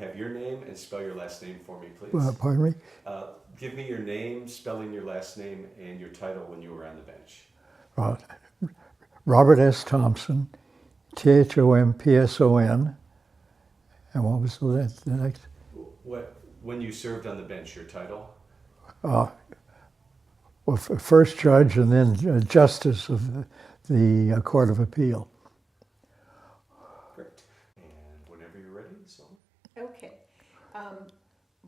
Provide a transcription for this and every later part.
have your name and spell your last name for me, please? Pardon me? Give me your name, spelling your last name, and your title when you were on the bench. Robert S. Thompson, Thompson. And what was the next? When you served on the bench, your title? Well, first judge and then justice of the Court of Appeal. Great. And whenever you're ready, so. Okay.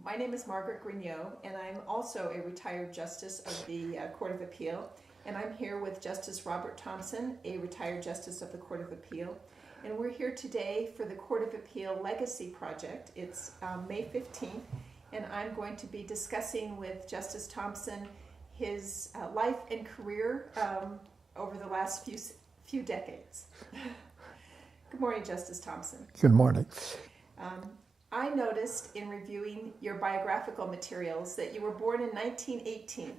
My name is Margaret Grignot, and I'm also a retired justice of the Court of Appeal. And I'm here with Justice Robert Thompson, a retired justice of the Court of Appeal. And we're here today for the Court of Appeal Legacy Project. It's May 15th, and I'm going to be discussing with Justice Thompson his life and career over the last few decades. Good morning, Justice Thompson. Good morning. I noticed in reviewing your biographical materials that you were born in 1918,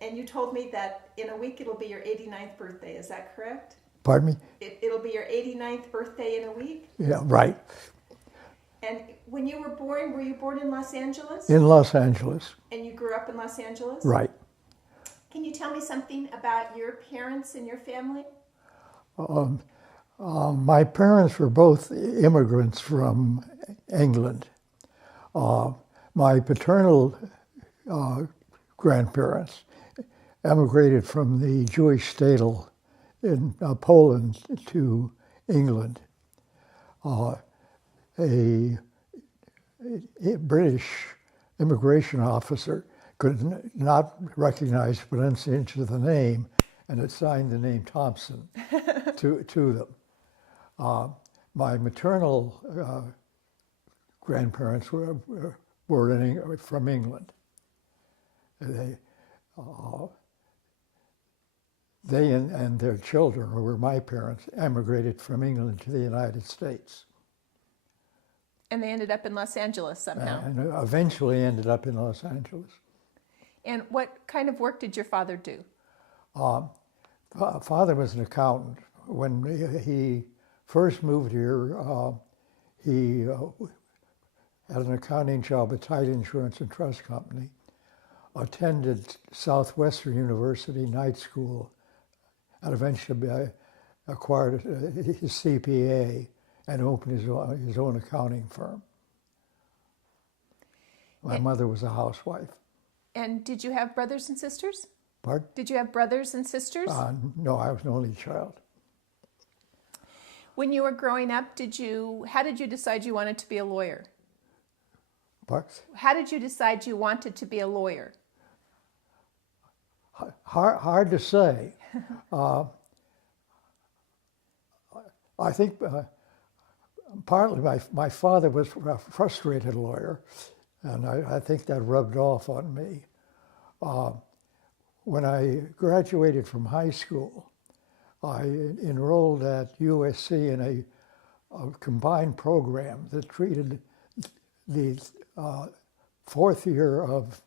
and you told me that in a week it'll be your 89th birthday. Is that correct? Pardon me? It'll be your 89th birthday in a week? Yeah, right. And when you were born in Los Angeles? In Los Angeles. And you grew up in Los Angeles? Right. Can you tell me something about your parents and your family? My parents were both immigrants from England. My paternal grandparents emigrated from the Jewish shtetl in Poland to England. A British immigration officer could not recognize the pronunciation of the name and assigned the name Thompson to them. My maternal grandparents were from England. They and their children, who were my parents, emigrated from England to the United States. And they ended up in Los Angeles somehow. And eventually ended up in Los Angeles. And what kind of work did your father do? Father was an accountant. When he first moved here, he had an accounting job at Tide Insurance and Trust Company, attended Southwestern University night school, and eventually acquired his CPA and opened his own accounting firm. My mother was a housewife. And did you have brothers and sisters? Pardon? Did you have brothers and sisters? No, I was an only child. When you were growing up, how did you decide you wanted to be a lawyer? Pardon? How did you decide you wanted to be a lawyer? Hard to say. I think partly my father was a frustrated lawyer, and I think that rubbed off on me. When I graduated from high school, I enrolled at USC in a combined program that treated the fourth year of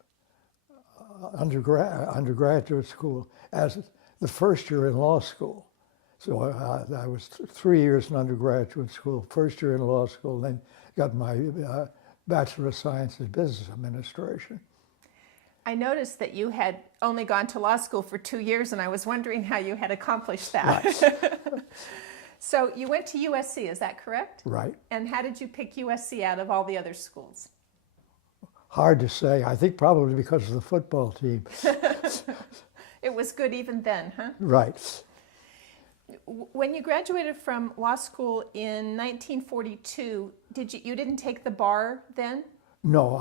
undergraduate school as the first year in law school. So I was 3 years in undergraduate school, first year in law school, then got my Bachelor of Science in Business Administration. I noticed that you had only gone to law school for 2 years, and I was wondering how you had accomplished that. Right. So you went to USC, is that correct? Right. And how did you pick USC out of all the other schools? Hard to say. I think probably because of the football team. It was good even then, huh? Right. When you graduated from law school in 1942, you didn't take the bar then? No,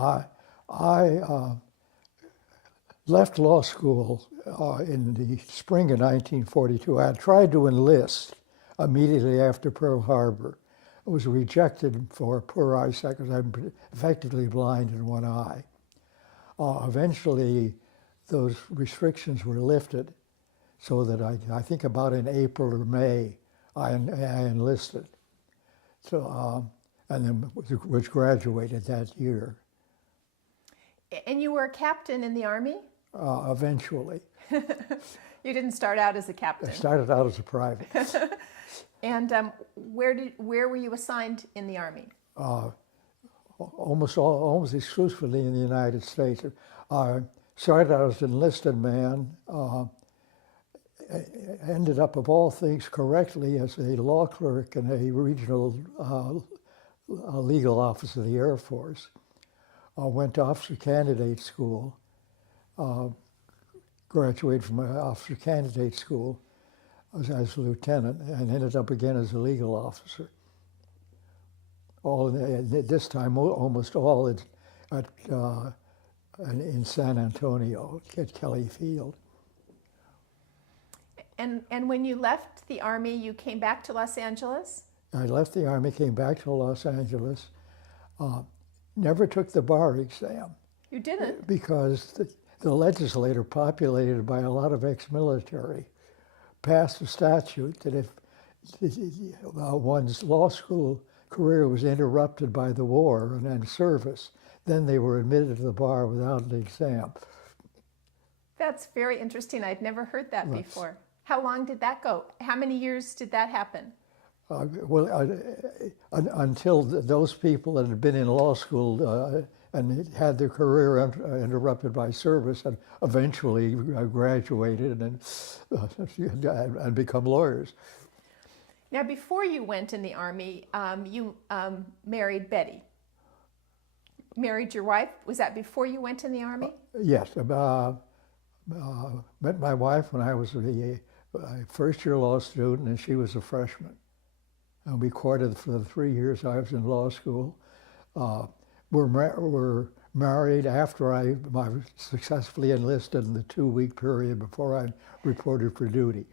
I left law school in the spring of 1942. I had tried to enlist immediately after Pearl Harbor. I was rejected for poor eyesight because I'm effectively blind in one eye. Eventually, those restrictions were lifted, so that I think about in April or May, I enlisted. So, and then was graduated that year. And you were a captain in the Army? Eventually. You didn't start out as a captain? I started out as a private. And where were you assigned in the Army? almost exclusively in the United States. I started out as an enlisted man, ended up, of all things, correctly as a law clerk in a regional legal office of the Air Force. Went to officer candidate school, graduated from officer candidate school as a lieutenant, and ended up again as a legal officer. At this time, almost all in San Antonio at Kelly Field. And when you left the Army, you came back to Los Angeles? I left the Army, came back to Los Angeles, never took the bar exam. You didn't? Because the legislature, populated by a lot of ex-military, passed a statute that if one's law school career was interrupted by the war and then service, then they were admitted to the bar without an exam. That's very interesting. I'd never heard that before. How long did that go? How many years did that happen? Until those people that had been in law school and had their career interrupted by service and eventually graduated and become lawyers. Now, before you went in the Army, you married Betty. Married your wife? Was that before you went in the Army? Yes. Met my wife when I was a first-year law student, and she was a freshman. And we courted for the 3 years I was in law school. We're married after I successfully enlisted in the 2-week period before I reported for duty.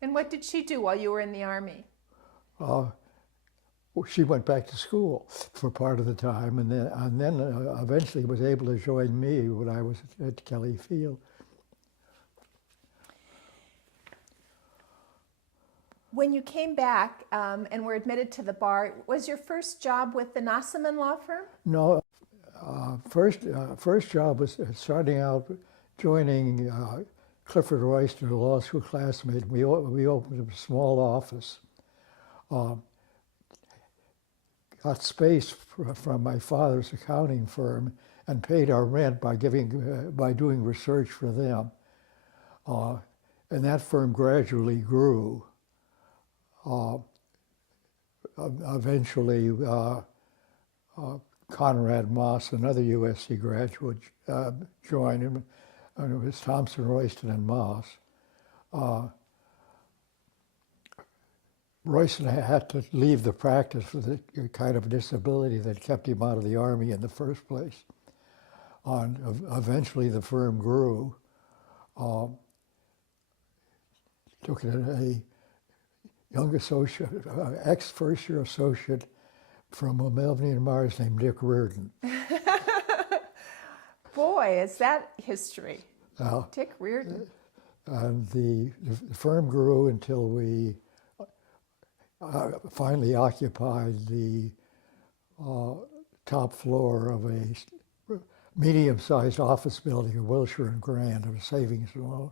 And what did she do while you were in the Army? She went back to school for part of the time, and then eventually was able to join me when I was at Kelly Field. When you came back and were admitted to the bar, was your first job with the Nossaman law firm? No, first job was starting out joining Clifford Royster, a law school classmate. We opened a small office. Got space from my father's accounting firm and paid our rent by doing research for them. And that firm gradually grew. Eventually, Conrad Moss, another USC graduate, joined him, and it was Thompson, Royston, and Moss. Royston had to leave the practice for the kind of disability that kept him out of the Army in the first place. Eventually, the firm grew. Took a young associate, ex-first-year associate from Melvin and Mars named Dick Reardon. Boy, is that history. Dick Reardon. And the firm grew until we finally occupied the top floor of a medium-sized office building in Wilshire and Grand, of a savings and loan.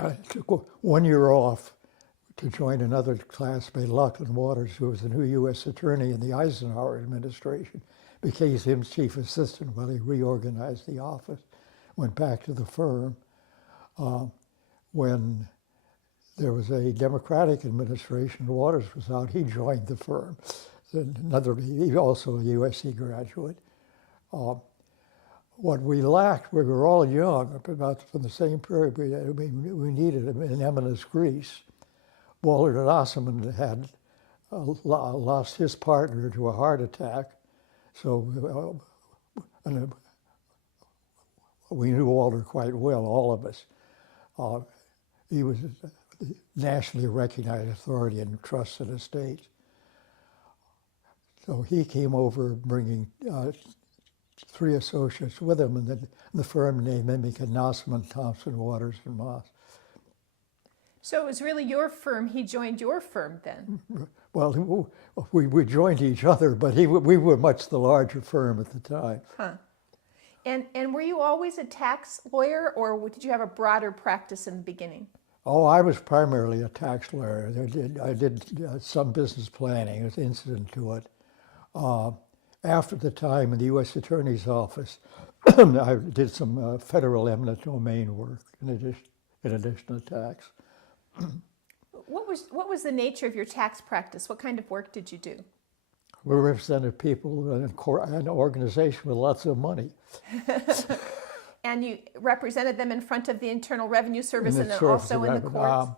I took 1 year off to join another classmate, Lachlan Waters, who was the new U.S. attorney in the Eisenhower administration, became his chief assistant while he reorganized the office, went back to the firm. When there was a Democratic administration, Waters was out, he joined the firm. He also a USC graduate. What we lacked, we were all young, about from the same period, we needed an eminence Greece. Walter Nossaman had lost his partner to a heart attack, so we knew Walter quite well, all of us. He was a nationally recognized authority in trusts and estates. So he came over bringing 3 associates with him, and then the firm named them became Nossaman, Thompson, Waters, and Moss. So it was really your firm. He joined your firm then? Well, we joined each other, but we were much the larger firm at the time. Huh. And were you always a tax lawyer, or did you have a broader practice in the beginning? Oh, I was primarily a tax lawyer. I did some business planning, as incident to it. After the time in the U.S. Attorney's Office, I did some federal eminent domain work in addition to tax. What was the nature of your tax practice? What kind of work did you do? We represented people in an organization with lots of money. And you represented them in front of the Internal Revenue Service and then Service also in the courts?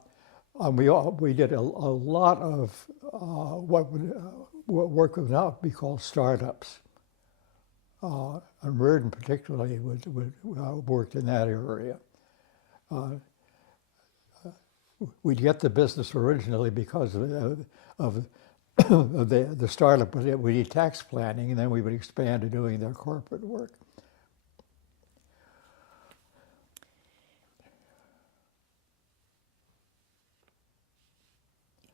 We did a lot of what work would now be called startups. And Reardon particularly worked in that area. We'd get the business originally because of the startup, but we did tax planning, and then we would expand to doing their corporate work.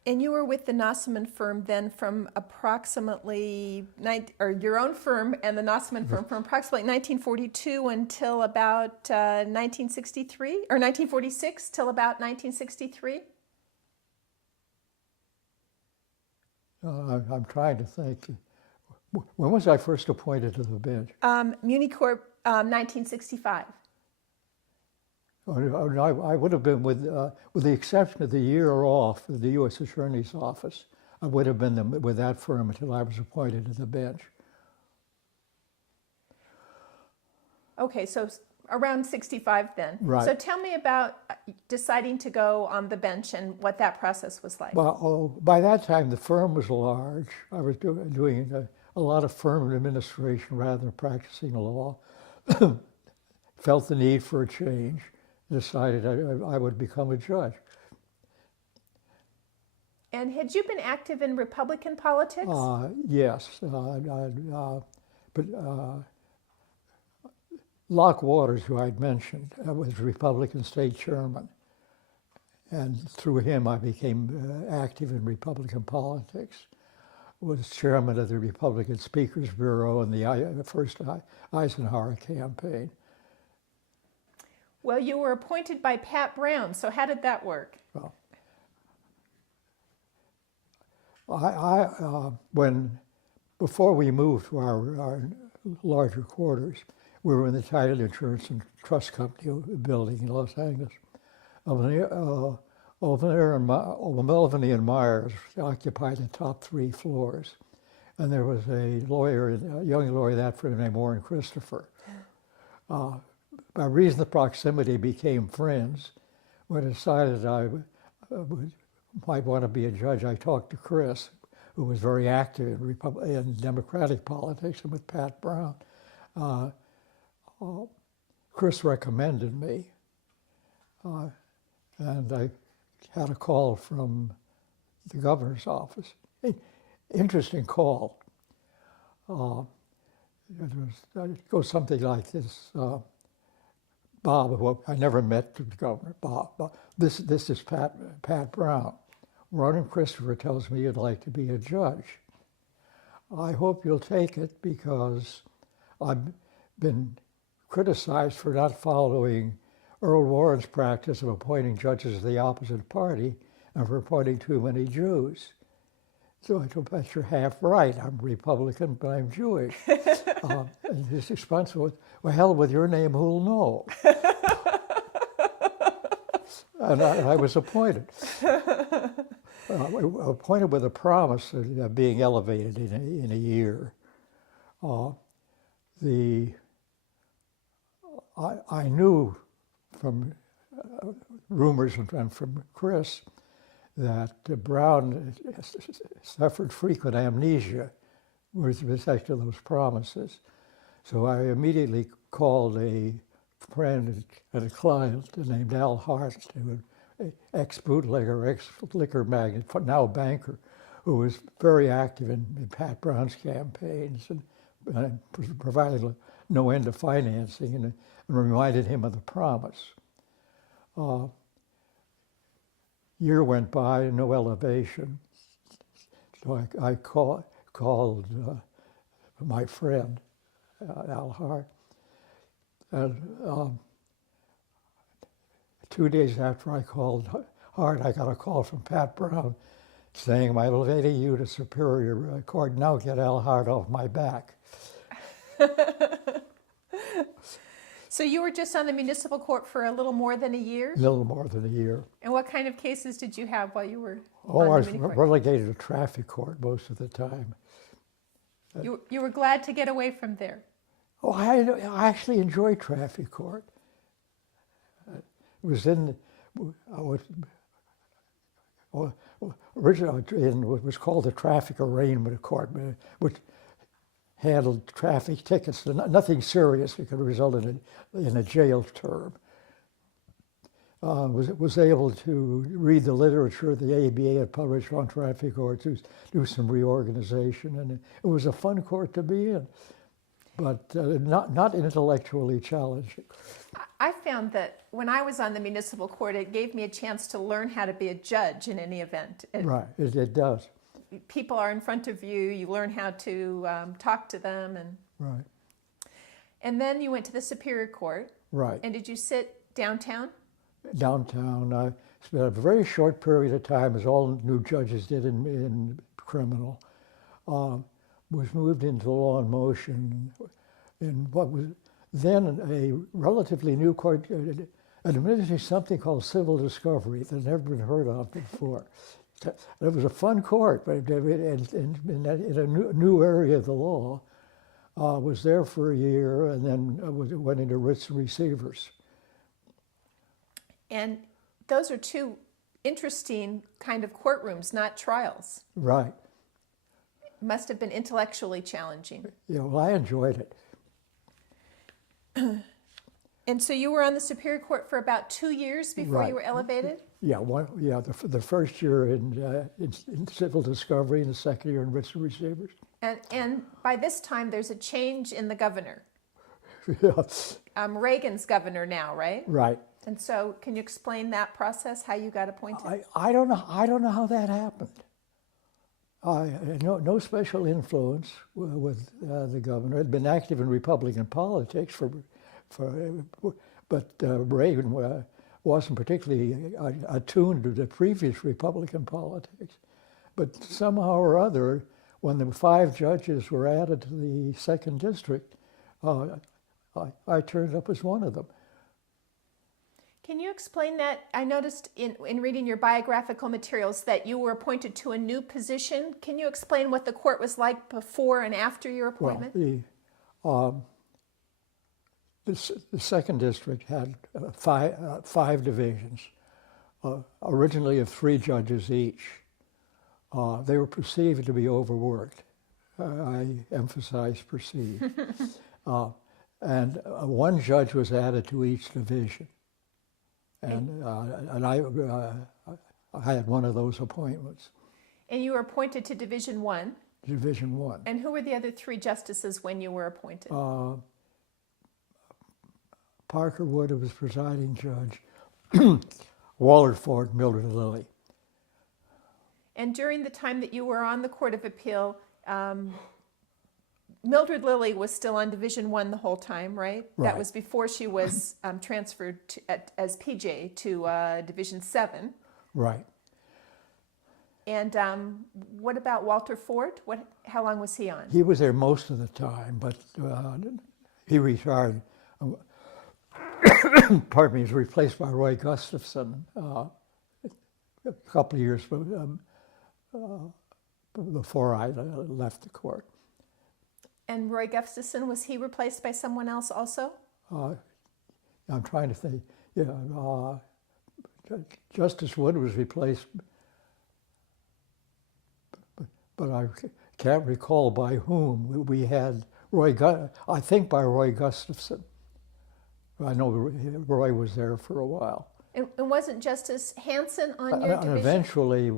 And you were with the Nossaman firm then from approximately, your own firm and the Nossaman firm from approximately 1942 until about 1963, or 1946 till about 1963? I'm trying to think. When was I first appointed to the bench? Muni Corp, 1965. I would have been with the exception of the year off of the U.S. Attorney's Office. I would have been with that firm until I was appointed to the bench. Okay, so around 65 then. Right. So tell me about deciding to go on the bench and what that process was like. Well, by that time the firm was large. I was doing a lot of firm administration rather than practicing law. Felt the need for a change. Decided I would become a judge. And had you been active in Republican politics? Yes, but Locke Waters, who I'd mentioned, was Republican state chairman, and through him I became active in Republican politics. Was chairman of the Republican Speakers Bureau in the first Eisenhower campaign. Well, you were appointed by Pat Brown, so how did that work? Well, before we moved to our larger quarters, we were in the Title Insurance and Trust Company building in Los Angeles. Melvin and Myers occupied the top 3 floors, and there was a young lawyer that firm named Warren Christopher. By reason of proximity, became friends. When I decided I might want to be a judge, I talked to Chris, who was very active in Democratic politics, and with Pat Brown. Chris recommended me, and I had a call from the governor's office. Interesting call. It goes something like this. Bob, who I never met the governor, Bob. This is Pat Brown. Ron Christopher tells me you'd like to be a judge. I hope you'll take it because I've been criticized for not following Earl Warren's practice of appointing judges of the opposite party and for appointing too many Jews. So I told him, but you're half right. I'm Republican, but I'm Jewish. And his response was, well, hell with your name, who'll know? And I was appointed. Appointed with a promise of being elevated in a year. I knew from rumors and from Chris that Brown suffered frequent amnesia with respect to those promises. So I immediately called a friend and a client named Al Hart, ex-bootlegger, ex-liquor magnate, now banker, who was very active in Pat Brown's campaigns and provided no end of financing and reminded him of the promise. Year went by, no elevation. So I called my friend, Al Hart, and 2 days after I called hard, I got a call from Pat Brown saying, "I'm elevating you to Superior Court. Now get Al Hart off my back." So you were just on the municipal court for a little more than a year? A little more than a year. And what kind of cases did you have while you were Oh, on I the was mini court? relegated to traffic court most of the time. You were glad to get away from there. Oh, I actually enjoyed traffic court. It was originally in what was called the Traffic Arraignment Court, which handled traffic tickets. Nothing serious that could result in a jail term. Was able to read the literature the ABA had published on traffic courts, do some reorganization, and it was a fun court to be in, but not intellectually challenging. I found that when I was on the municipal court, it gave me a chance to learn how to be a judge in any event. Right, it does. People are in front of you, you learn how to talk to them. Right, And then you went to the Superior Court. right. And did you sit downtown? Downtown, I spent a very short period of time, as all new judges did in criminal, was moved into law and motion in what was then a relatively new court, administering something called civil discovery that had never been heard of before. It was a fun court, but in a new area of the law. Was there for a year and then went into writs and receivers. And those are two interesting kind of courtrooms, not trials. Right. Must have been intellectually challenging. Yeah, well, I enjoyed it. And so you were on the Superior Court for about 2 years before Right. you were elevated? Yeah, the first year in civil discovery and the second year in writs and receivers. And by this time, there's a change in the governor. Yeah, Reagan's governor now, right? right. And so can you explain that process, how you got appointed? I don't know how that happened. No special influence with the governor. Had been active in Republican politics but Reagan wasn't particularly attuned to the previous Republican politics. But somehow or other, when the 5 judges were added to the 2nd District, I turned up as one of them. Can you explain that? I noticed in reading your biographical materials that you were appointed to a new position. Can you explain what the court was like before and after your appointment? Well, the 2nd District had 5 divisions, originally of 3 judges each. They were perceived to be overworked. I emphasize perceived. And 1 judge was added to each division. And I had one of those appointments. And you were appointed to Division 1. Division 1. And who were the other 3 justices when you were appointed? Parker Wood was presiding judge. Waller Ford, Mildred Lilly. And during the time that you were on the Court of Appeal, Mildred Lilly was still on Division 1 the whole time, right? Right. That was before she was transferred as PJ to Division 7. Right. And what about Walter Ford? How long was he on? He was there most of the time, but he retired. Pardon me, he was replaced by Roy Gustafson a couple of years before I left the court. And Roy Gustafson, was he replaced by someone else also? I'm trying to think. Yeah, Justice Wood was replaced, but I can't recall by whom. We had I think by Roy Gustafson. I know Roy was there for a while. And wasn't Justice Hanson on your division? And eventually,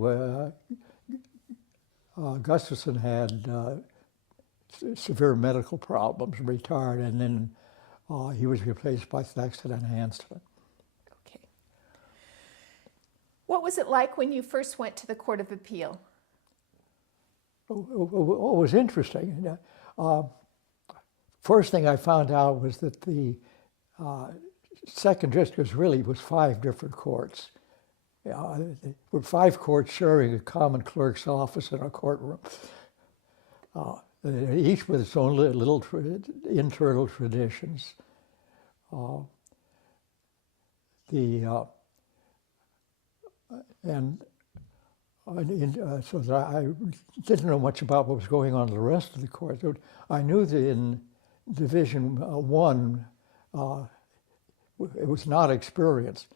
Gustafson had severe medical problems, retired, and then he was replaced by Thaxton and Hanson. Okay. What was it like when you first went to the Court of Appeal? It was interesting. First thing I found out was that the second district really was 5 different courts. With 5 courts sharing a common clerk's office and a courtroom. Each with its own little internal traditions. So that I didn't know much about what was going on in the rest of the court. I knew that in Division 1, it was not experienced.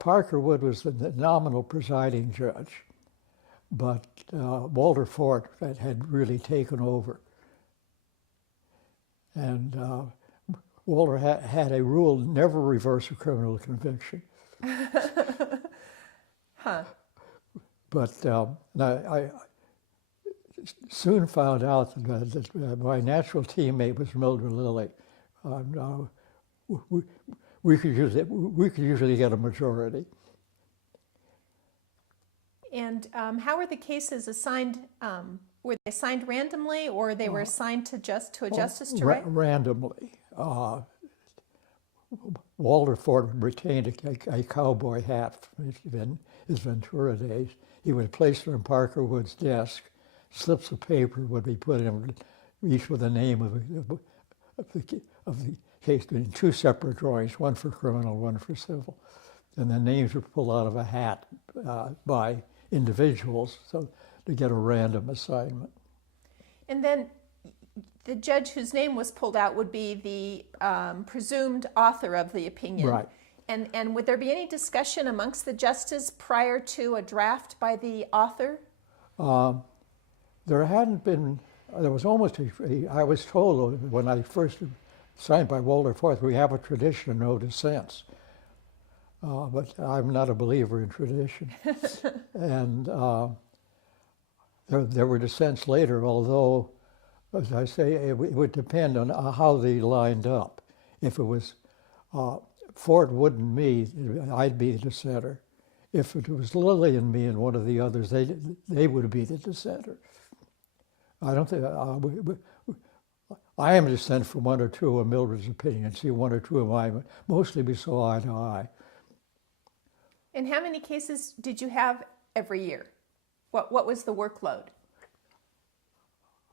Parker Wood was the nominal presiding judge, but Walter Fort had really taken over. And Walter had a rule, never reverse a criminal conviction. Huh. But I soon found out that my natural teammate was Mildred Lilly. We could usually get a majority. And how were the cases assigned? Were they assigned randomly, or they were assigned to a justice to write? Randomly. Walter Ford retained a cowboy hat from his Ventura days. He would place it on Parker Wood's desk. Slips of paper would be put in, each with the name of the case, in 2 separate drawings, one for criminal, one for civil. And the names were pulled out of a hat by individuals, so to get a random assignment. And then the judge whose name was pulled out would be the presumed author of the opinion. Right. And would there be any discussion amongst the justices prior to a draft by the author? There hadn't been, there was almost I was told when I first signed by Walter Forth, we have a tradition of no dissents. But I'm not a believer in tradition. And there were dissents later, although, as I say, it would depend on how they lined up. If it was Ford Wood and me, I'd be the dissenter. If it was Lilly and me and one of the others, they would be the dissenter. I don't think, I am dissent from 1 or 2 of Mildred's opinion. See 1 or 2 of mine, mostly we saw eye to eye. And how many cases did you have every year? What was the workload?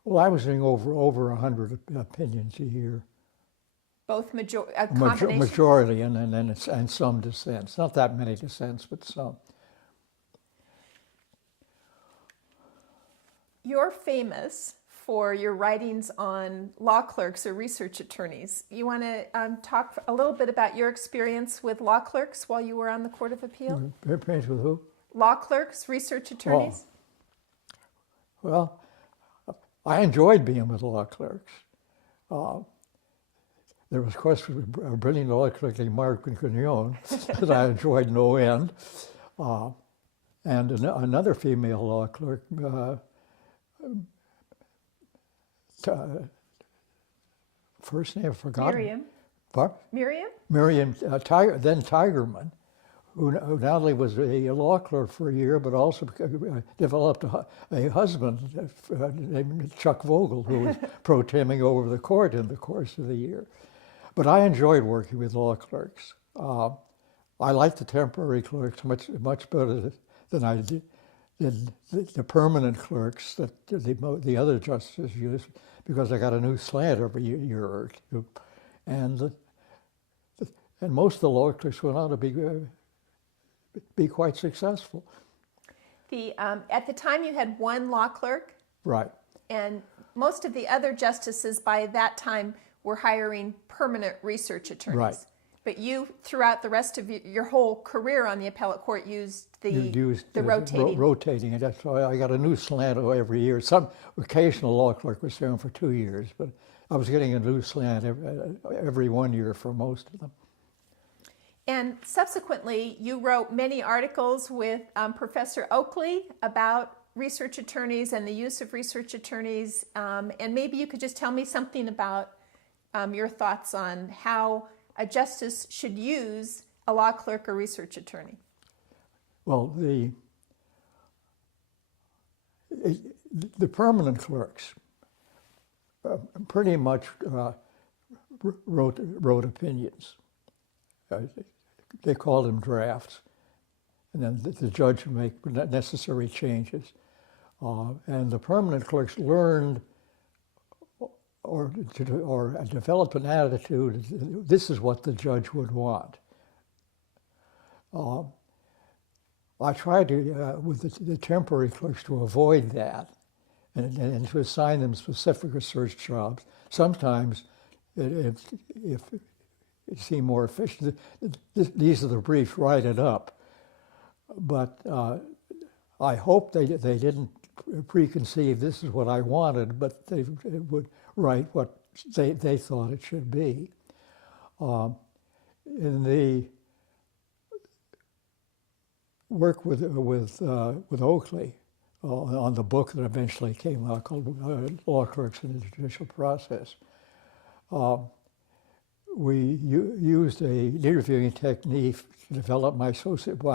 Well, I was doing over 100 opinions a year. Both combination? Majority and some dissents. Not that many dissents, but some. You're famous for your writings on law clerks or research attorneys. You want to talk a little bit about your experience with law clerks while you were on the Court of Appeal? Experience with who? Law clerks, research attorneys? Oh. Well, I enjoyed being with law clerks. There was, of course, a brilliant law clerk named Margaret Grignon that I enjoyed no end. And another female law clerk, first name forgotten. Miriam. What? Miriam? Miriam, then Tigerman, who not only was a law clerk for a year, but also developed a husband named Chuck Vogel, who was pro temming over the court in the course of the year. But I enjoyed working with law clerks. I liked the temporary clerks much better than I did the permanent clerks that the other justices used, because I got a new slant every year or 2. And most of the law clerks went on to be quite successful. At the time you had 1 law clerk? Right. And most of the other justices by that time were hiring permanent research attorneys. Right. But you, throughout the rest of your whole career on the appellate court, used the rotating. Rotating, and that's why I got a new slant every year. Some occasional law clerk was there for 2 years, but I was getting a new slant every 1 year for most of them. And subsequently, you wrote many articles with Professor Oakley about research attorneys and the use of research attorneys. And maybe you could just tell me something about your thoughts on how a justice should use a law clerk or research attorney. Well, the permanent clerks pretty much wrote opinions. they called them drafts, and then the judge would make necessary changes. And the permanent clerks learned or developed an attitude, this is what the judge would want. I tried to, with the temporary clerks, to avoid that and to assign them specific research jobs. Sometimes, if it seemed more efficient, these are the briefs, write it up. But I hope they didn't preconceive this is what I wanted, but they would write what they thought it should be. In the work with Oakley on the book that eventually came out called Law Clerks in the Judicial Process, we used an interviewing technique developed by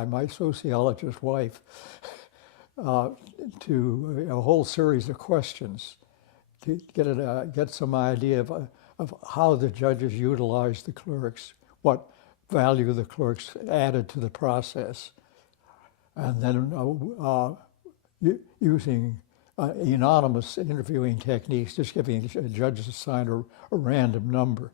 my sociologist wife to a whole series of questions to get some idea of how the judges utilized the clerks, what value the clerks added to the process, and then using anonymous interviewing techniques, just giving judges assigned a random number.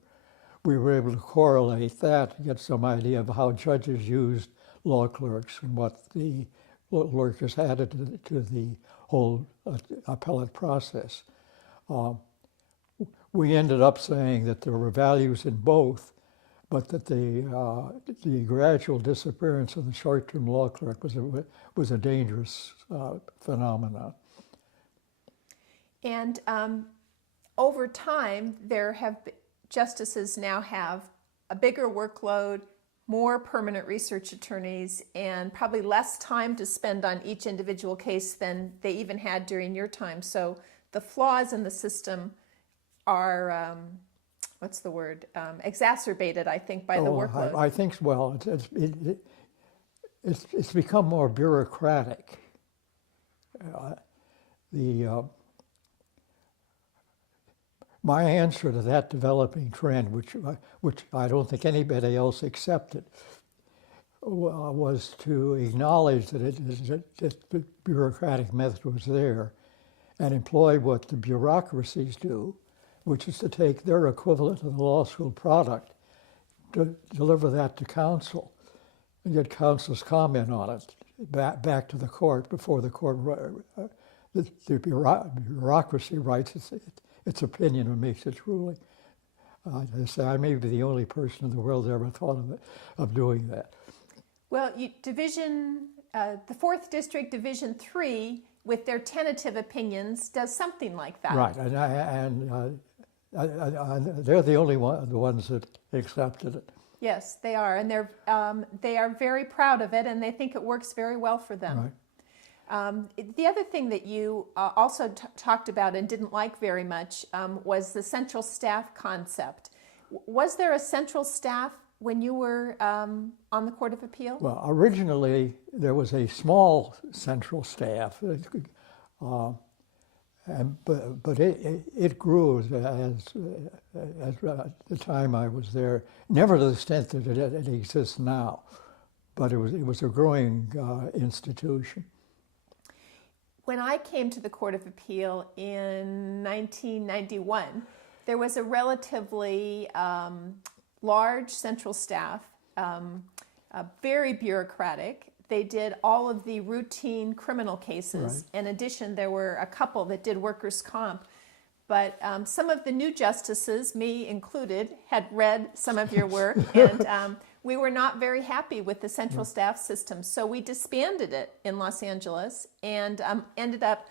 We were able to correlate that to get some idea of how judges used law clerks and what the clerks added to the whole appellate process. We ended up saying that there were values in both, but that the gradual disappearance of the short-term law clerk was a dangerous phenomenon. And over time, justices now have a bigger workload, more permanent research attorneys, and probably less time to spend on each individual case than they even had during your time. So the flaws in the system are, exacerbated, I think, by the workload. I think, well, it's become more bureaucratic. My answer to that developing trend, which I don't think anybody else accepted, was to acknowledge that the bureaucratic method was there and employ what the bureaucracies do, which is to take their equivalent of the law school product, to deliver that to counsel and get counsel's comment on it back to the court before the court, the bureaucracy writes its opinion and makes its ruling. I say I may be the only person in the world that ever thought of doing that. Well, the 4th District Division 3, with their tentative opinions, does something like that. Right, and they're the only the ones that accepted it. Yes, they are, and they are very proud of it, and they think it works very well for them. Right. The other thing that you also talked about and didn't like very much was the central staff concept. Was there a central staff when you were on the Court of Appeal? Well, originally there was a small central staff, but it grew as the time I was there. Never to the extent that it exists now, but it was a growing institution. When I came to the Court of Appeal in 1991, there was a relatively large central staff, very bureaucratic. They did all of the routine criminal cases. Right. In addition, there were a couple that did workers' comp. But some of the new justices, me included, had read some of your work, and we were not very happy with the central staff system. So we disbanded it in Los Angeles and ended up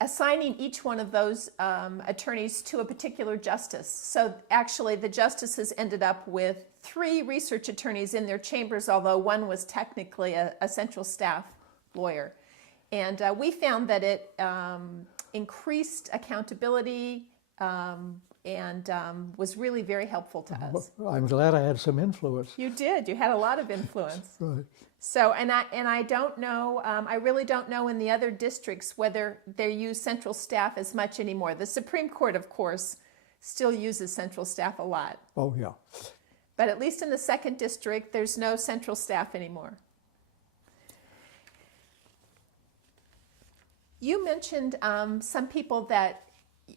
assigning each one of those attorneys to a particular justice. So actually the justices ended up with 3 research attorneys in their chambers, although one was technically a central staff lawyer. And we found that it increased accountability and was really very helpful to us. Well, I'm glad I had some influence. You did. You had a lot of influence. Right. So, and I don't know, I really don't know in the other districts whether they use central staff as much anymore. The Supreme Court, of course, still uses central staff a lot. Oh, yeah. But at least in the 2nd District, there's no central staff anymore. You mentioned some people that,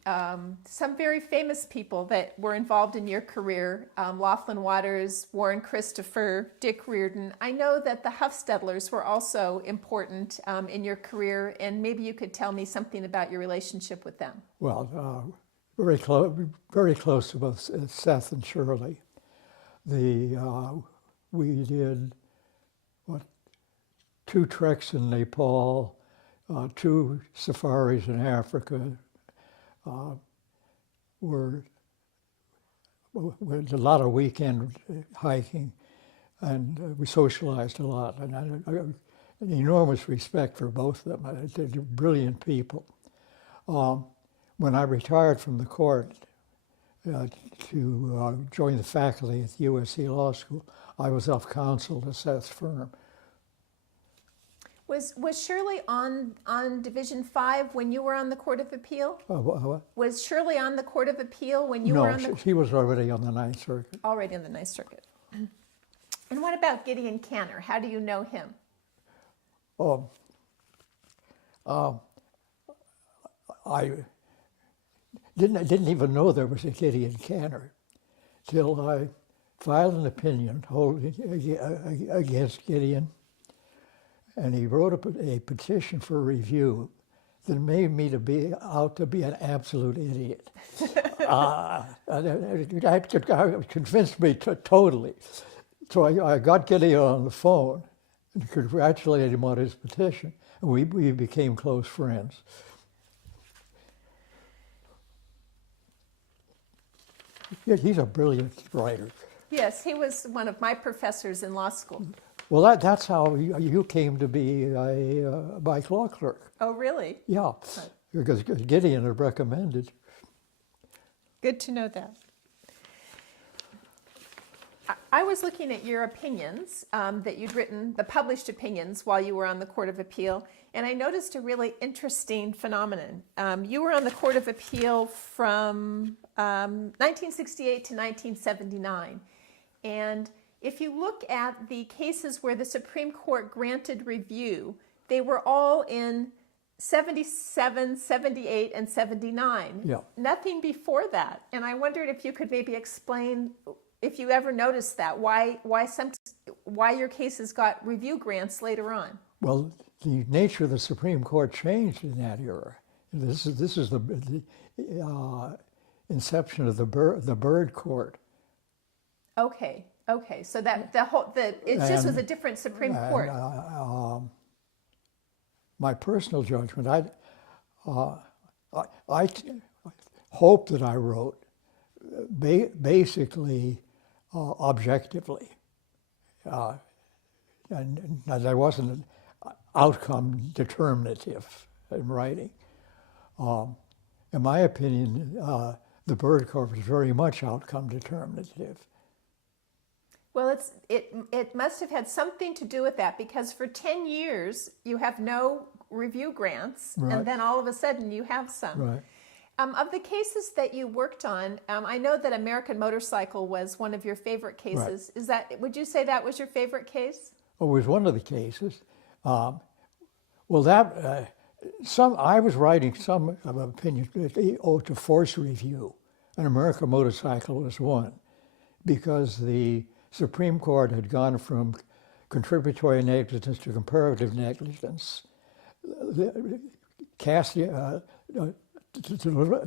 some very famous people that were involved in your career, Laughlin Waters, Warren Christopher, Dick Reardon. I know that the Huffstettlers were also important in your career, and maybe you could tell me something about your relationship with them. Well, very close to both Seth and Shirley. We did, 2 treks in Nepal, 2 safaris in Africa. We did a lot of weekend hiking, and we socialized a lot. And I an enormous respect for both of them. They're brilliant people. When I retired from the court to join the faculty at the USC Law School, I was off counsel to Seth's firm. Was Shirley on Division 5 when you were on the Court of Appeal? What? Was Shirley on the Court of Appeal when you No, were on the... she was already on the Ninth Circuit. Already on the Ninth Circuit. And what about Gideon Canner? How do you know him? I didn't even know there was a Gideon Canner till I filed an opinion against Gideon, and he wrote a petition for review that made me out to be an absolute idiot. It convinced me totally. So I got Gideon on the phone and congratulated him on his petition, and we became close friends. He's a brilliant writer. Yes, he was one of my professors in law school. Well, that's how you came to be my law clerk. Oh, really? Yeah, because Gideon had recommended. Good to know that. I was looking at your opinions that you'd written, the published opinions, while you were on the Court of Appeal, and I noticed a really interesting phenomenon. You were on the Court of Appeal from 1968 to 1979, and if you look at the cases where the Supreme Court granted review, they were all in 77, 78, and 79. Yeah. Nothing before that. And I wondered if you could maybe explain, if you ever noticed that, why your cases got review grants later on. Well, the nature of the Supreme Court changed in that era. This is the inception of the Byrd Court. Okay. So that it just was a different Supreme Court. My personal judgment, I hope that I wrote basically objectively, and I wasn't outcome determinative in writing. In my opinion, the Byrd Court was very much outcome determinative. Well, it must have had something to do with that, because for 10 years you have no review grants, Right. and then all of a sudden you have some. Right. Of the cases that you worked on, I know that American Motorcycle was one of your favorite cases. Right. Would you say that was your favorite case? It was one of the cases. I was writing some opinions to force review, and American Motorcycle was one, because the Supreme Court had gone from contributory negligence to comparative negligence,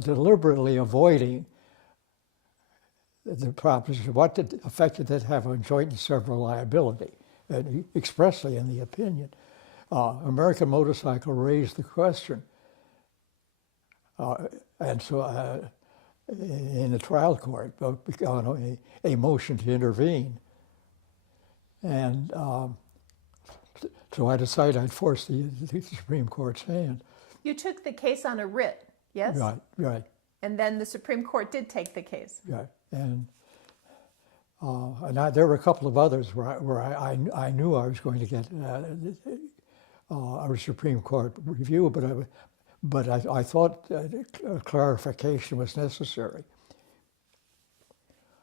deliberately avoiding the proposition, what effect did that have on joint and several liability, and expressly in the opinion. American Motorcycle raised the question, and so in the trial court, on a motion to intervene. And so I decided I'd force the Supreme Court's hand. You took the case on a writ, yes? Right. And then the Supreme Court did take the case. Right. And there were a couple of others where I knew I was going to get a Supreme Court review, but I thought clarification was necessary,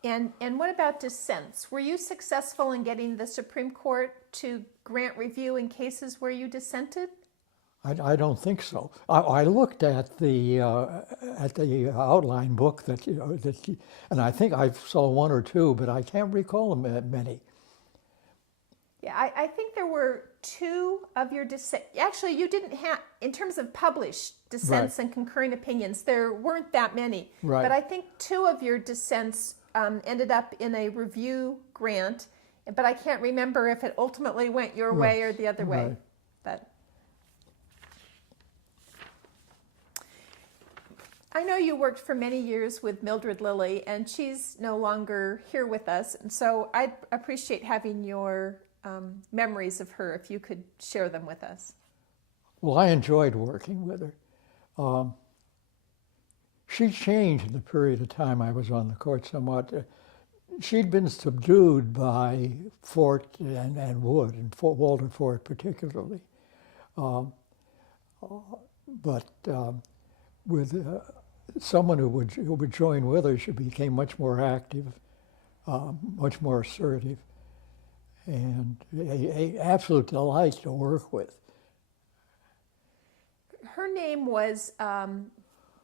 And what about dissents? Were you successful in getting the Supreme Court to grant review in cases where you dissented? I don't think so. I looked at the outline book and I think I saw one or two, but I can't recall them many. Yeah, I think there were two of your dissent. Actually, you didn't have, in terms of published dissents and concurring opinions, there weren't that many. Right. But I think two of your dissents ended up in a review grant, but I can't remember if it ultimately went your way or the other way. Right. But I know you worked for many years with Mildred Lilly, and she's no longer here with us, and so I'd appreciate having your memories of her, if you could share them with us. Well, I enjoyed working with her. She changed in the period of time I was on the court somewhat. She'd been subdued by Fort and Wood, and Walter Fort particularly. But with someone who would join with her, she became much more active, much more assertive, and a absolute delight to work with. Her name was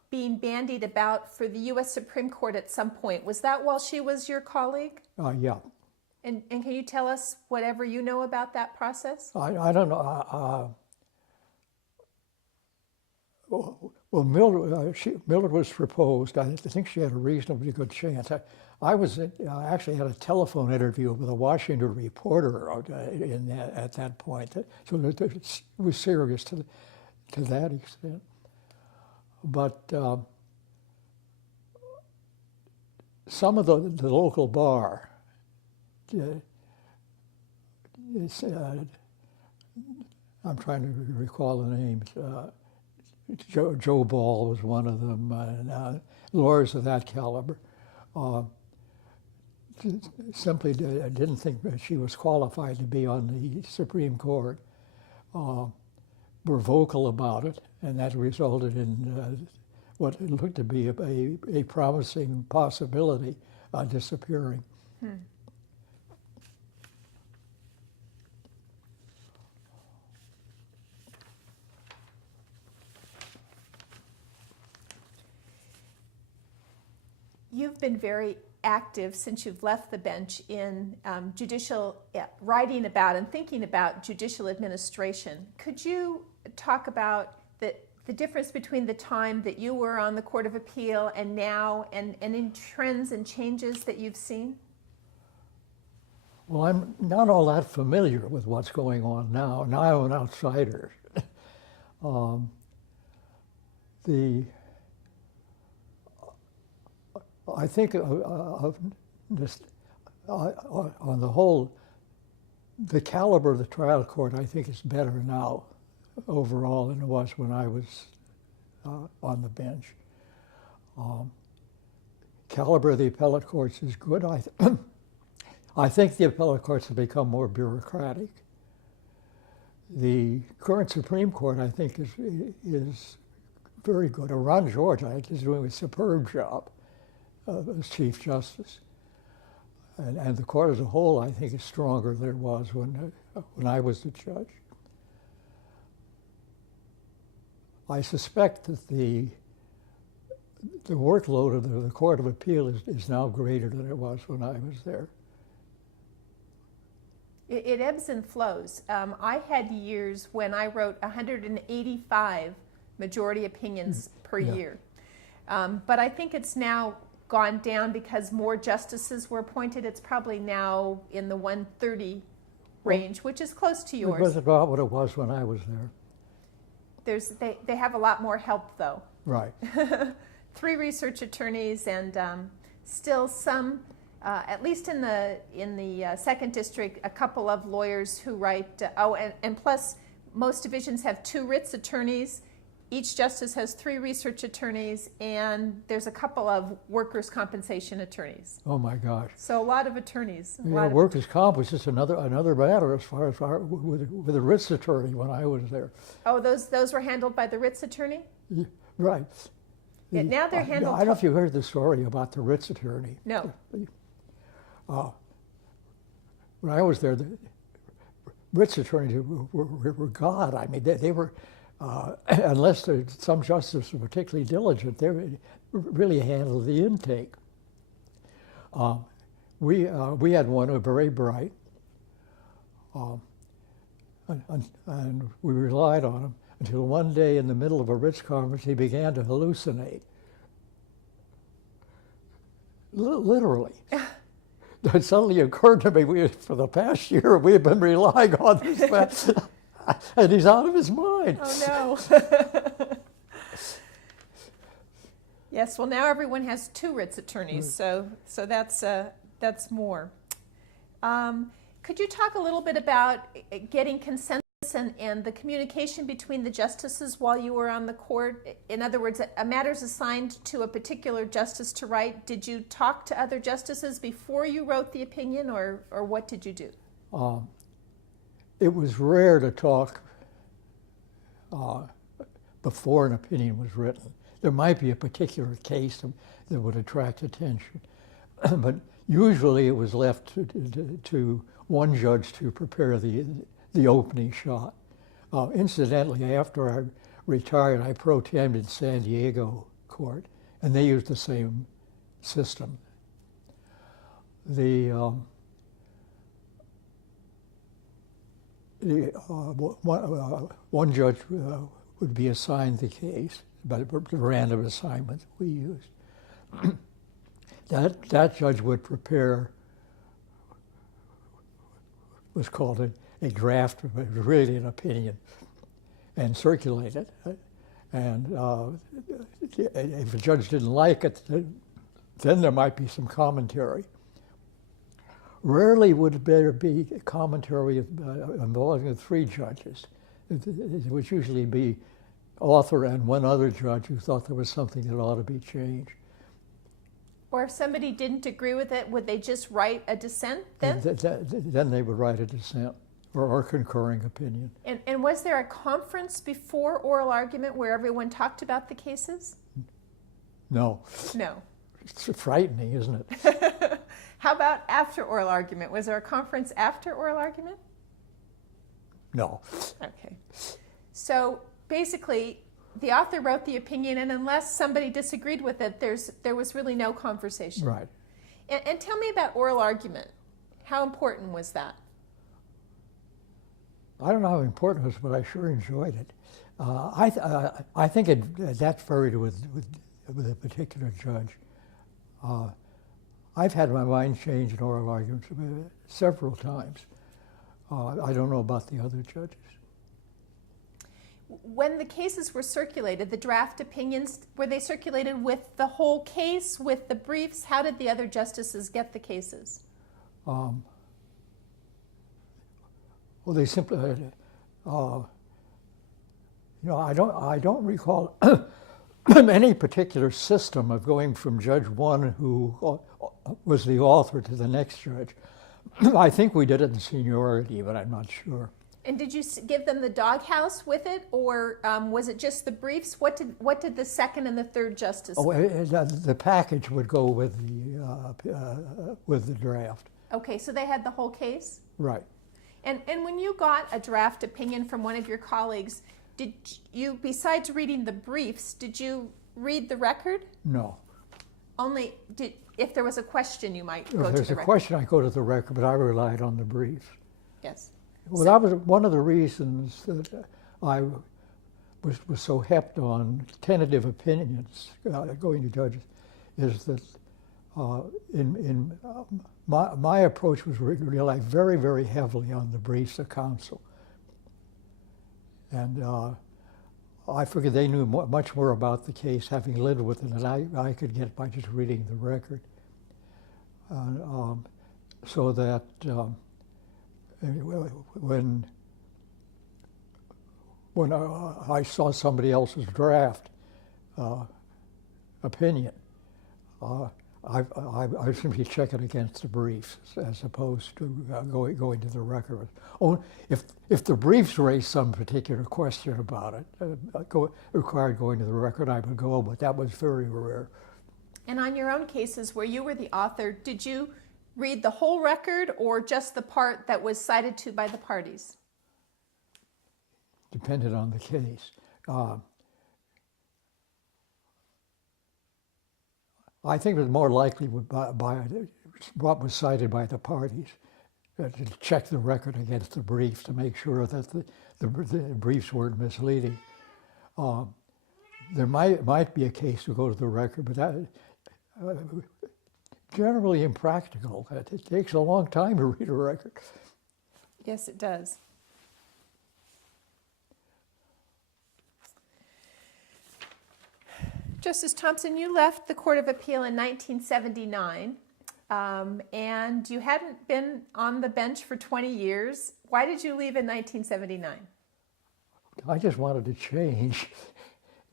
being bandied about for the U.S. Supreme Court at some point. Was that while she was your colleague? Yeah. And can you tell us whatever you know about that process? I don't know. Well, Mildred was proposed. I think she had a reasonably good chance. I actually had a telephone interview with a Washington reporter at that point, so it was serious to that extent. But some of the local bar, I'm trying to recall the names. Joe Ball was one of them, and lawyers of that caliber. Simply didn't think that she was qualified to be on the Supreme Court. Were vocal about it, and that resulted in what looked to be a promising possibility disappearing. You've been very active since you've left the bench in judicial, writing about and thinking about judicial administration. Could you talk about the difference between the time that you were on the Court of Appeal and now, and in trends and changes that you've seen? Well, I'm not all that familiar with what's going on now. Now I'm an outsider. I think on the whole, the caliber of the trial court, I think, is better now overall than it was when I was on the bench. Caliber of the appellate courts is good. I think the appellate courts have become more bureaucratic. The current Supreme Court, I think, is very good. Ron George, I think, is doing a superb job as Chief Justice. And the court as a whole, I think, is stronger than it was when I was the judge. I suspect that the workload of the Court of Appeal is now greater than it was when I was there. It ebbs and flows. I had years when I wrote 185 majority opinions per year. But I think it's now gone down because more justices were appointed. It's probably now in the 130 range, which is close to yours. It was about what it was when I was there. They have a lot more help, though. Right. 3 research attorneys and still some, at least in the 2nd District, a couple of lawyers who write, and plus most divisions have 2 writs attorneys. Each justice has 3 research attorneys, and there's a couple of workers' compensation attorneys. Oh my gosh! So a lot of attorneys. Workers' comp was just another matter as far as with the writs attorney when I was there. Oh, those were handled by the writs attorney? Yeah, right. Yeah, now they're handled. I don't know if you heard the story about the writs attorney. No. when I was there, the writs attorneys were God. I mean, they were, unless some justices were particularly diligent, they really handled the intake. We had one who was very bright, and we relied on him until one day in the middle of a writs conference he began to hallucinate. Literally. It suddenly occurred to me, for the past year, we have been relying on this man, and he's out of his mind. Oh, no. Yes, well, now everyone has 2 writs attorneys, so that's more. Could you talk a little bit about getting consensus and the communication between the justices while you were on the court? In other words, a matter's assigned to a particular justice to write. Did you talk to other justices before you wrote the opinion, or what did you do? It was rare to talk before an opinion was written. There might be a particular case that would attract attention, but usually it was left to one judge to prepare the opening shot. Incidentally, after I retired, I pro tem'd in San Diego court, and they used the same system. One judge would be assigned the case, but the random assignment we used. That judge would prepare what's called a draft, but really an opinion, and circulate it. And if a judge didn't like it, then there might be some commentary. Rarely would there be a commentary involving 3 judges. It would usually be author and one other judge who thought there was something that ought to be changed. Or if somebody didn't agree with it, would they just write a dissent then? Then they would write a dissent or concurring opinion. And was there a conference before oral argument where everyone talked about the cases? No. No. It's frightening, isn't it? How about after oral argument? Was there a conference after oral argument? No. Okay. So basically, the author wrote the opinion, and unless somebody disagreed with it, there was really no conversation. Right. And tell me about oral argument. How important was that? I don't know how important it was, but I sure enjoyed it. I think that varied with a particular judge. I've had my mind changed in oral arguments several times. I don't know about the other judges. When the cases were circulated, the draft opinions, were they circulated with the whole case, with the briefs? How did the other justices get the cases? Well, they simply, I don't recall any particular system of going from Judge 1, who was the author, to the next judge. I think we did it in seniority, but I'm not sure. And did you give them the doghouse with it, or was it just the briefs? What did the second and the third justice? Oh, the package would go with the draft. Okay, so they had the whole case? Right. And when you got a draft opinion from one of your colleagues, did you, besides reading the briefs, did you read the record? No. Only if there was a question, you might go to the record. If there's a question, I go to the record, but I relied on the briefs. Yes. Well, that was one of the reasons that I was so hepped on tentative opinions going to judges, is that my approach was relied very, very heavily on the briefs of counsel. And I figured they knew much more about the case, having lived with it, than I could get by just reading the record. So that when I saw somebody else's draft opinion, I simply check it against the briefs as opposed to going to the record. If the briefs raised some particular question about it, required going to the record, I would go, but that was very rare. And on your own cases where you were the author, did you read the whole record or just the part that was cited to by the parties? Depended on the case. I think it was more likely by what was cited by the parties, to check the record against the brief to make sure that the briefs weren't misleading. There might be a case to go to the record, but that generally impractical. It takes a long time to read a record. Yes, it does. Justice Thompson, you left the Court of Appeal in 1979, and you hadn't been on the bench for 20 years. Why did you leave in 1979? I just wanted to change.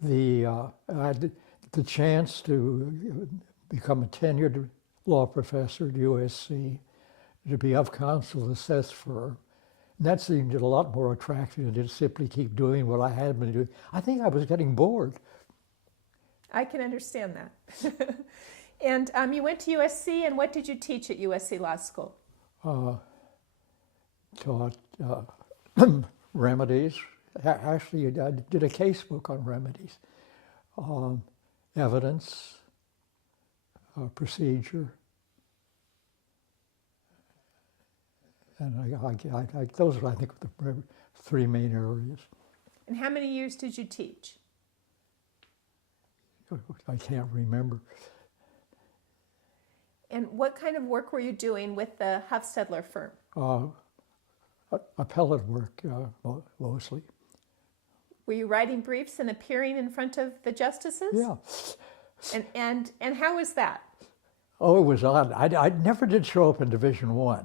I had the chance to become a tenured law professor at USC, to be of counsel assessed firm. And that seemed a lot more attractive than to simply keep doing what I had been doing. I think I was getting bored. I can understand that. And you went to USC, and what did you teach at USC Law School? Taught remedies. Actually, I did a case book on remedies, evidence, procedure, and those are, I think, the three main areas. And how many years did you teach? I can't remember. And what kind of work were you doing with the Huffstedler firm? Appellate work, mostly. Were you writing briefs and appearing in front of the justices? Yeah. And how was that? Oh, it was odd. I never did show up in Division I,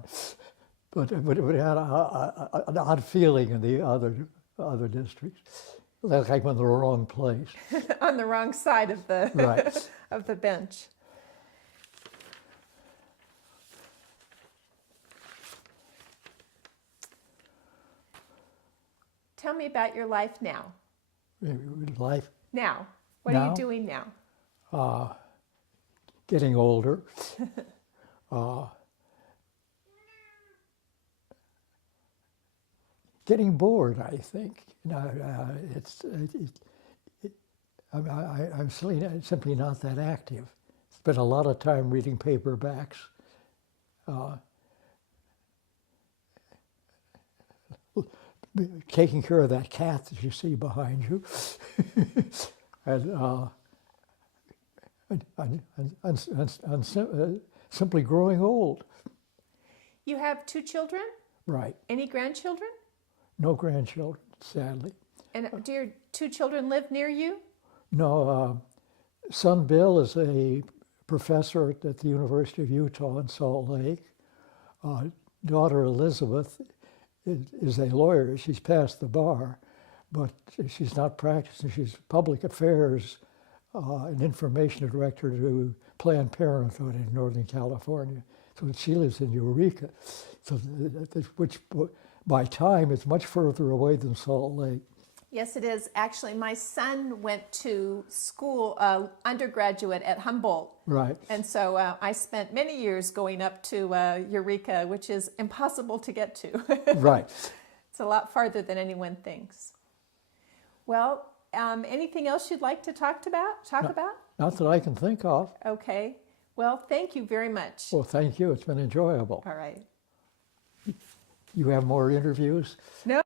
but it had an odd feeling in the other districts, like I'm in the wrong place. On the wrong side of the Right. of the bench. Tell me about your life now. Life Now, what are Now? you doing now? getting older. Getting bored, I think. I'm simply not that active. Spent a lot of time reading paperbacks. Taking care of that cat that you see behind you. and simply growing old. You have 2 children? Right. Any grandchildren? No grandchildren, sadly. And do your 2 children live near you? No, son Bill is a professor at the University of Utah in Salt Lake. Daughter Elizabeth is a lawyer. She's passed the bar, but she's not practicing. She's public affairs and information director to Planned Parenthood in Northern California. So she lives in Eureka, which by time is much further away than Salt Lake. Yes, it is. Actually, my son went to school, undergraduate at Humboldt. Right. And so I spent many years going up to Eureka, which is impossible to get to. Right. It's a lot farther than anyone thinks. Well, anything else you'd like to talk about? Not that I can think of. Okay. Well, thank you very much. Well, thank you. It's been enjoyable. All right. You have more interviews? No.